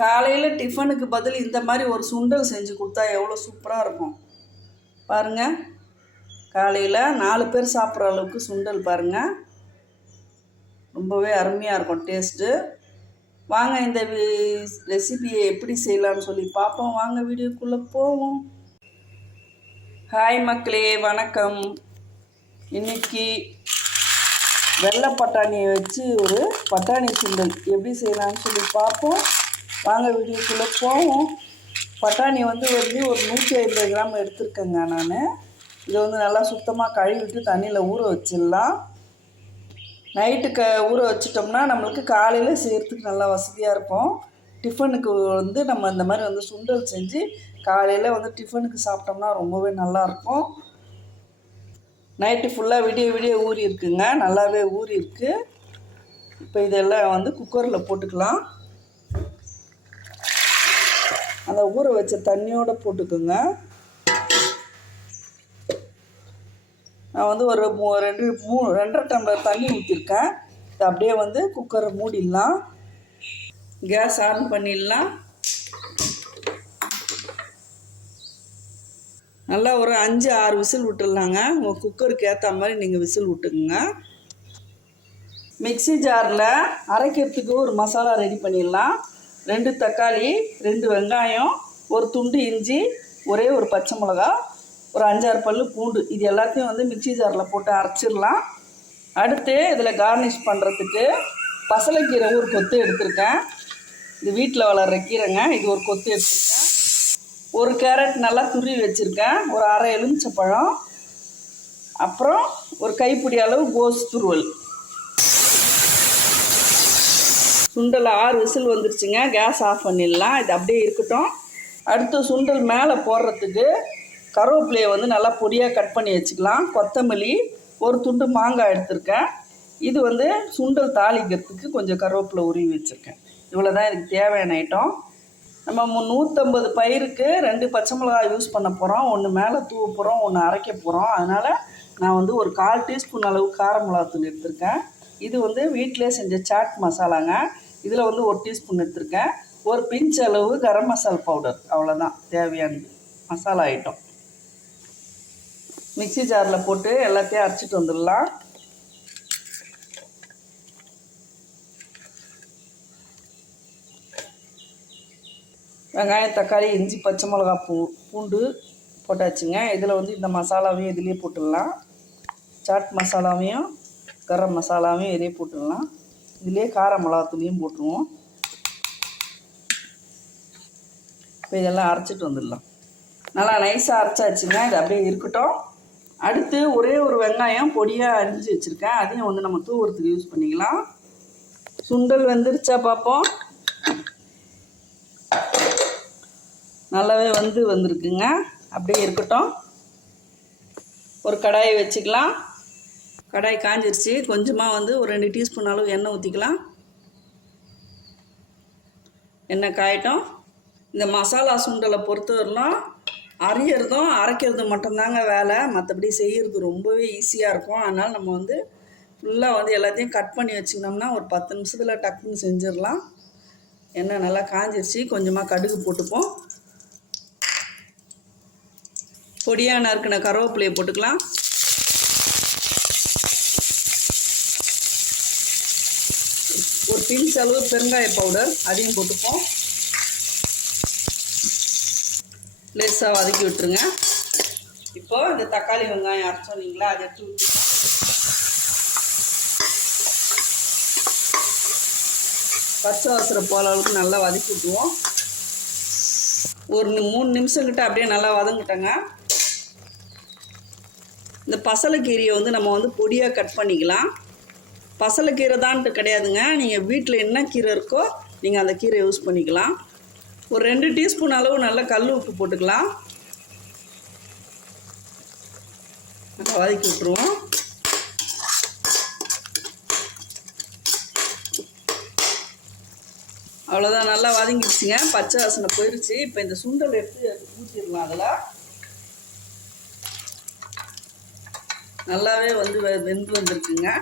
காலையில் டிஃபனுக்கு பதில் இந்த மாதிரி ஒரு சுண்டல் செஞ்சு கொடுத்தா எவ்வளோ சூப்பராக இருக்கும். பாருங்கள் காலையில் நாலு பேர் சாப்பிட்ற அளவுக்கு சுண்டல் பாருங்கள் ரொம்பவே அருமையாக இருக்கும் டேஸ்ட்டு வாங்க இந்த ரெசிபியை எப்படி செய்யலாம்னு சொல்லி பார்ப்போம். வாங்க வீடியோக்குள்ளே போவோம். ஹாய் மக்களே வணக்கம். இன்னைக்கு வெள்ளை பட்டாணியை வச்சு ஒரு பட்டாணி சுண்டல் எப்படி செய்யலாம்னு சொல்லி பார்ப்போம். வாங்க வீடியோக்குள்ளே போவோம். பட்டாணி வந்து வந்து ஒரு நூற்றி ஐம்பது கிராம் எடுத்திருக்கேங்க நான். இதை வந்து நல்லா சுத்தமாக கழுவிட்டு தண்ணியில் ஊற வச்சிடலாம். நைட்டு க ஊற வச்சிட்டோம்னா நம்மளுக்கு காலையில் செய்கிறதுக்கு நல்லா வசதியாக இருக்கும். டிஃபனுக்கு வந்து நம்ம இந்த மாதிரி வந்து சுண்டல் செஞ்சு காலையில் வந்து டிஃபனுக்கு சாப்பிட்டோம்னா ரொம்பவே நல்லாயிருக்கும் நைட்டு ஃபுல்லாக விடிய விடிய ஊறி இருக்குங்க நல்லாவே ஊறி இருக்குது இப்போ இதெல்லாம் வந்து குக்கரில் போட்டுக்கலாம். அந்த ஊற வச்ச தண்ணியோடு போட்டுக்கோங்க. நான் வந்து ஒரு மூ ரெண்டு மூ ரெண்டரை டம்ளர் தண்ணி ஊற்றிருக்கேன் இதை அப்படியே வந்து குக்கரை மூடிடலாம். கேஸ் ஆன் பண்ணிடலாம். நல்லா ஒரு அஞ்சு ஆறு விசில் விட்டுடலாங்க. உங்கள் குக்கருக்கு ஏற்ற மாதிரி நீங்கள் விசில் விட்டுக்குங்க. மிக்ஸி ஜாரில் அரைக்கிறதுக்கு ஒரு மசாலா ரெடி பண்ணிடலாம். ரெண்டு தக்காளி ரெண்டு வெங்காயம் ஒரு துண்டு இஞ்சி ஒரே ஒரு பச்சை மிளகா ஒரு அஞ்சாறு பல் பூண்டு. இது எல்லாத்தையும் வந்து மிக்சி ஜாரில் போட்டு அரைச்சிடலாம். அடுத்து இதில் கார்னிஷ் பண்ணுறதுக்கு பசலைக்கீரை ஒரு கொத்து எடுத்திருக்கேன். இது வீட்டில் வளர்கிற கீரைங்க இது ஒரு கொத்து எடுத்திருக்கேன். ஒரு கேரட் நல்லா துருவி வச்சுருக்கேன். ஒரு அரை எலுமிச்சப்பழம் அப்புறம் ஒரு கைப்பிடி அளவு கோஸ் துருவல். சுண்டல் ஆறு விசில் வந்துருச்சுங்க. கேஸ் ஆஃப் பண்ணிடலாம். இது அப்படியே இருக்கட்டும். அடுத்து சுண்டல் மேலே போடுறதுக்கு கருவேப்பிலையை வந்து நல்லா பொடியாக கட் பண்ணி வச்சுக்கலாம். கொத்தமல்லி ஒரு துண்டு மாங்காய் எடுத்திருக்கேன். இது வந்து சுண்டல் தாளிக்கிறதுக்கு கொஞ்சம் கருவேப்பிலை உருவி வச்சுருக்கேன். இவ்வளோ தான் இதுக்கு தேவையான ஐட்டம் நம்ம நூற்றம்பது பயிருக்கு ரெண்டு பச்சை மிளகாய் யூஸ் பண்ண போகிறோம் ஒன்று மேலே தூவ போகிறோம் ஒன்று அரைக்க போகிறோம் அதனால் நான் வந்து ஒரு கால் டீஸ்பூன் அளவு கார மிளகாத்தூள் எடுத்திருக்கேன். இது வந்து வீட்டிலே செஞ்ச சாட் மசாலாங்க இதில் வந்து ஒரு டீஸ்பூன் எடுத்திருக்கேன். ஒரு பிஞ்ச் அளவு கரம் மசால் பவுடர். அவ்வளோதான் தேவையானது மசாலா ஐட்டம். மிக்சி ஜாரில் போட்டு எல்லாத்தையும் அரைச்சிட்டு வந்துடலாம். வெங்காயம் தக்காளி இஞ்சி பச்சை மிளகா பூ பூண்டு போட்டாச்சுங்க. இதில் வந்து இந்த மசாலாவையும் இதிலே போட்டுடலாம். சாட் மசாலாவையும் கரம் மசாலாவையும் இதிலே போட்டுடலாம். இதிலே கார மிளகாத்தூளையும் போட்டுருவோம். இப்போ இதெல்லாம் அரைச்சிட்டு வந்துடலாம். நல்லா நைஸாக அரைச்சாச்சுங்க. இது அப்படியே இருக்கட்டும். அடுத்து ஒரே ஒரு வெங்காயம் பொடியாக அரிஞ்சு வச்சுருக்கேன். அதையும் வந்து நம்ம தூவுறதுக்கு யூஸ் பண்ணிக்கலாம். சுண்டல் வெந்துருச்சா பார்ப்போம் நல்லாவே வந்து வந்திருக்குங்க. அப்படியே இருக்கட்டும். ஒரு கடாயை வச்சுக்கலாம். கடாய் காஞ்சிருச்சு. கொஞ்சமாக வந்து ஒரு ரெண்டு டீஸ்பூன் அளவு எண்ணெய் ஊற்றிக்கலாம் எண்ணெய் காயட்டும். இந்த மசாலா சுண்டலை பொறுத்தவரைலாம் அரியறதும் அரைக்கிறதும் மட்டும்தாங்க வேலை. மற்றபடி செய்கிறது ரொம்பவே ஈஸியாக இருக்கும். அதனால் நம்ம வந்து ஃபுல்லாக வந்து எல்லாத்தையும் கட் பண்ணி வச்சுக்கினோம்னா ஒரு பத்து நிமிஷத்தில் டக்குன்னு செஞ்சிடலாம். எண்ணெய் நல்லா காஞ்சிருச்சு. கொஞ்சமாக கடுகு போட்டுப்போம். பொடியாக நறுக்கின கருவேப்பிலையை போட்டுக்கலாம். ஒரு பிஞ்ச் அளவு பெருங்காய பவுடர் அதையும் போட்டுப்போம். லேசாக வதக்கி விட்டுருங்க. இப்போ இந்த தக்காளி வெங்காயம் அரைச்சோம் இல்லைங்களா அதை எடுத்து விட்டுருக்கோம் பச்சை வாசனை போகிற அளவுக்கு நல்லா வதக்கி விட்டுவோம் ஒரு மூணு நிமிஷம் கிட்ட அப்படியே நல்லா வதங்கிட்டேங்க. இந்த பசலைக்கீரையை வந்து நம்ம வந்து பொடியாக கட் பண்ணிக்கலாம். பசலைக்கீரை தான்ட்டு கிடையாதுங்க. நீங்கள் வீட்டில் என்ன கீரை இருக்கோ நீங்கள் அந்த கீரை யூஸ் பண்ணிக்கலாம். ஒரு ரெண்டு டீஸ்பூன் அளவு நல்லா கல் உப்பு போட்டுக்கலாம். நல்லா வதக்கி விட்டுருவோம். அவ்வளோதான் நல்லா வதங்கிடுச்சுங்க. பச்சை வாசனை போயிடுச்சு இப்போ இந்த சுண்டல் எடுத்து ஊற்றிடலாம் அதில். நல்லாவே வந்து வெ- வெந்து வந்திருக்குங்க.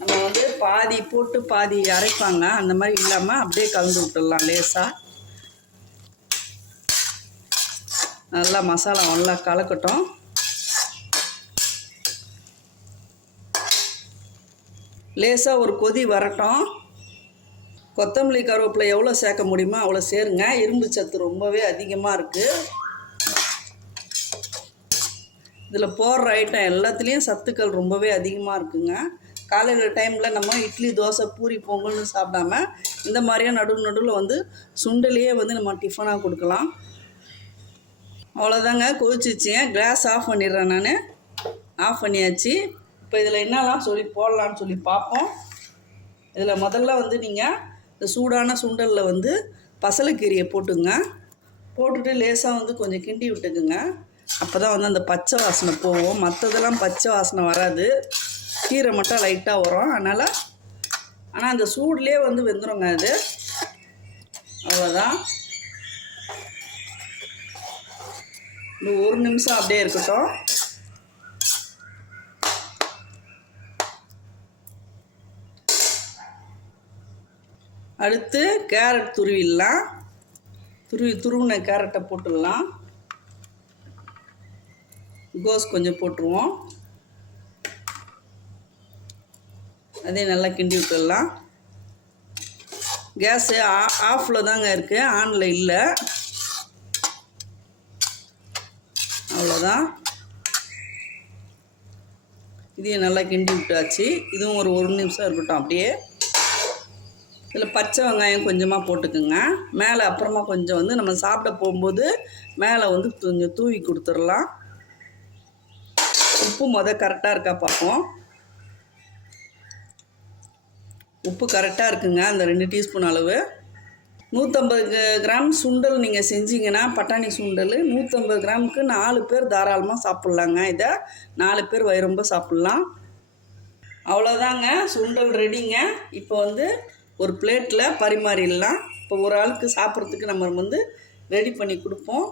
நம்ம வந்து பாதி போட்டு பாதி அரைப்பாங்க. அந்த மாதிரி இல்லாமல் அப்படியே கலந்து விட்டுடலாம் லேசாக நல்லா மசாலா நல்லா கலக்கட்டும். லேசாக ஒரு கொதி வரட்டும். கொத்தமல்லி கருவேப்பிலை எவ்வளோ சேர்க்க முடியுமோ அவ்வளோ சேருங்க. இரும்பு சத்து ரொம்பவே அதிகமாக இருக்குது இதில் போடுற ஐட்டம் எல்லாத்துலேயும் சத்துக்கள் ரொம்பவே அதிகமாக இருக்குங்க. காலையில் டைமில் நம்ம இட்லி தோசை பூரி பொங்கல்னு சாப்பிடாம இந்த மாதிரியே நடுவு நடுவில் வந்து சுண்டலையே வந்து நம்ம டிஃபனாக கொடுக்கலாம். அவ்வளோதாங்க கொதிச்சிச்சிங்க கிளாஸ் ஆஃப் பண்ணிடுறேன் நான். ஆஃப் பண்ணியாச்சு. இப்போ இதில் என்னலாம் சொல்லி போடலான்னு சொல்லி பார்ப்போம். இதில் முதல்ல வந்து நீங்கள் இந்த சூடான சுண்டலில் வந்து பசலைக்கீரியை போட்டுங்க. போட்டுட்டு லேசாக வந்து கொஞ்சம் கிண்டி விட்டுக்குங்க. அப்போ தான் வந்து அந்த பச்சை வாசனை போகும். மற்றதெல்லாம் பச்சை வாசனை வராது. கீரை மட்டும் லைட்டாக வரும். அதனால் ஆனால் அந்த சூடுலேயே வந்து வெந்துருங்க அது. அவ்வளோதான் இந்த ஒரு நிமிஷம் அப்படியே இருக்கட்டும். அடுத்து கேரட் துருவிடலாம். துருவி துருவின கேரட்டை போட்டுடலாம். கோஸ் கொஞ்சம் போட்டுருவோம். அதையும் நல்லா கிண்டி விட்டுடலாம். கேஸு ஆ ஆஃபில் தாங்க இருக்குது ஆனில் இல்லை. அவ்வளோதான் இதையும் நல்லா கிண்டி விட்டாச்சு. இதுவும் ஒரு ஒரு நிமிஷம் இருக்கட்டும் அப்படியே. இதில் பச்சை வெங்காயம் கொஞ்சமாக போட்டுக்குங்க. மேலே அப்புறமா கொஞ்சம் வந்து நம்ம சாப்பிட போகும்போது மேலே வந்து கொஞ்சம் தூவி கொடுத்துடலாம். உப்பு மொதல் கரெக்டாக இருக்கா பார்ப்போம். உப்பு கரெக்டாக இருக்குங்க. அந்த ரெண்டு டீஸ்பூன் அளவு. நூற்றம்பது கிராம் சுண்டல் நீங்கள் செஞ்சீங்கன்னா பட்டாணி சுண்டல் நூற்றம்பது கிராமுக்கு நாலு பேர் தாராளமாக சாப்பிட்லாங்க. இதை நாலு பேர் வயிறொம்ப சாப்பிட்லாம். அவ்வளோதாங்க சுண்டல் ரெடிங்க இப்போ வந்து ஒரு பிளேட்டில் பரிமாறிடலாம். இப்போ ஒரு ஆளுக்கு சாப்பிட்றதுக்கு நம்ம வந்து ரெடி பண்ணி கொடுப்போம்.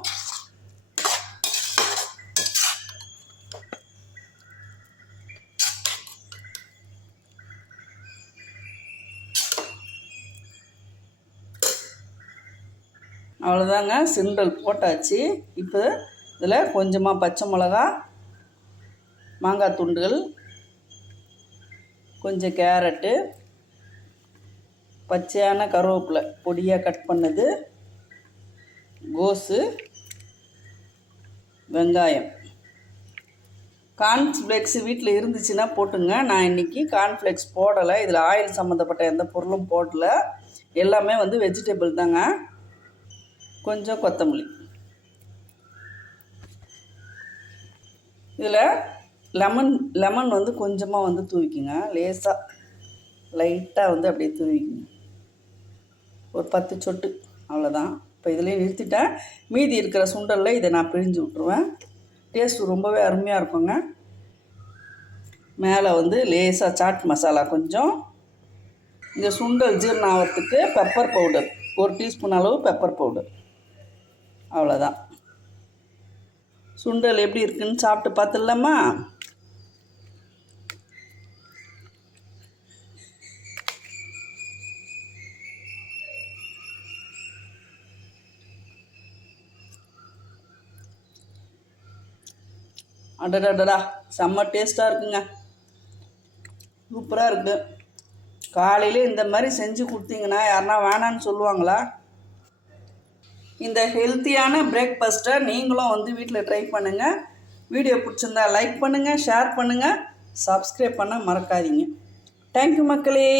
அவ்வளோதாங்க சுண்டல் போட்டாச்சு. இப்போ இதில் கொஞ்சமாக பச்சை மிளகா மாங்காய் துண்டுகள் கொஞ்சம் கேரட்டு பச்சையான கருவேப்பிலை பொடியாக கட் பண்ணது கோஸு வெங்காயம். கார்ன்ஃப்ளெக்ஸ் வீட்டில் இருந்துச்சுன்னா போட்டுங்க. நான் இன்றைக்கி கார்ன்ஃப்ளெக்ஸ் போடலை. இதில் ஆயில் சம்மந்தப்பட்ட எந்த பொருளும் போடல. எல்லாமே வந்து வெஜிடபிள் தாங்க. கொஞ்சம் கொத்தமல்லி. இதில் லெமன் லெமன் வந்து கொஞ்சமாக வந்து தூவிக்குங்க. லேசாக லைட்டாக வந்து அப்படியே தூவிக்குங்க. ஒரு பத்து சொட்டு அவ்வளோதான் இப்போ இதுலேயே நிறுத்திட்டேன். மீதி இருக்கிற சுண்டலில் இதை நான் பிழிஞ்சு விட்ருவேன் டேஸ்ட் ரொம்பவே அருமையாக இருக்குங்க. மேலே வந்து லேசாக சாட் மசாலா கொஞ்சம். இந்த சுண்டல் ஜீரணம் ஆகிறதுக்கு பெப்பர் பவுடர் ஒரு டீஸ்பூன் அளவு பெப்பர் பவுடர் அவ்வளோதான் சுண்டல் எப்படி இருக்குன்னு சாப்பிட்டு பார்த்துடலாமா? அடடா செம்ம டேஸ்ட்டாக இருக்குங்க. சூப்பராக இருக்குது காலையிலே இந்த மாதிரி செஞ்சு கொடுத்தீங்கன்னா யாருனா வேணான்னு சொல்லுவாங்களா? இந்த ஹெல்த்தியான பிரேக்ஃபாஸ்ட்டை நீங்களும் வந்து வீட்டில் ட்ரை பண்ணுங்கள் வீடியோ பிடிச்சிருந்தா லைக் பண்ணுங்கள் ஷேர் பண்ணுங்கள் சப்ஸ்கிரைப் பண்ண மறக்காதீங்க. தேங்க்யூ மக்களே.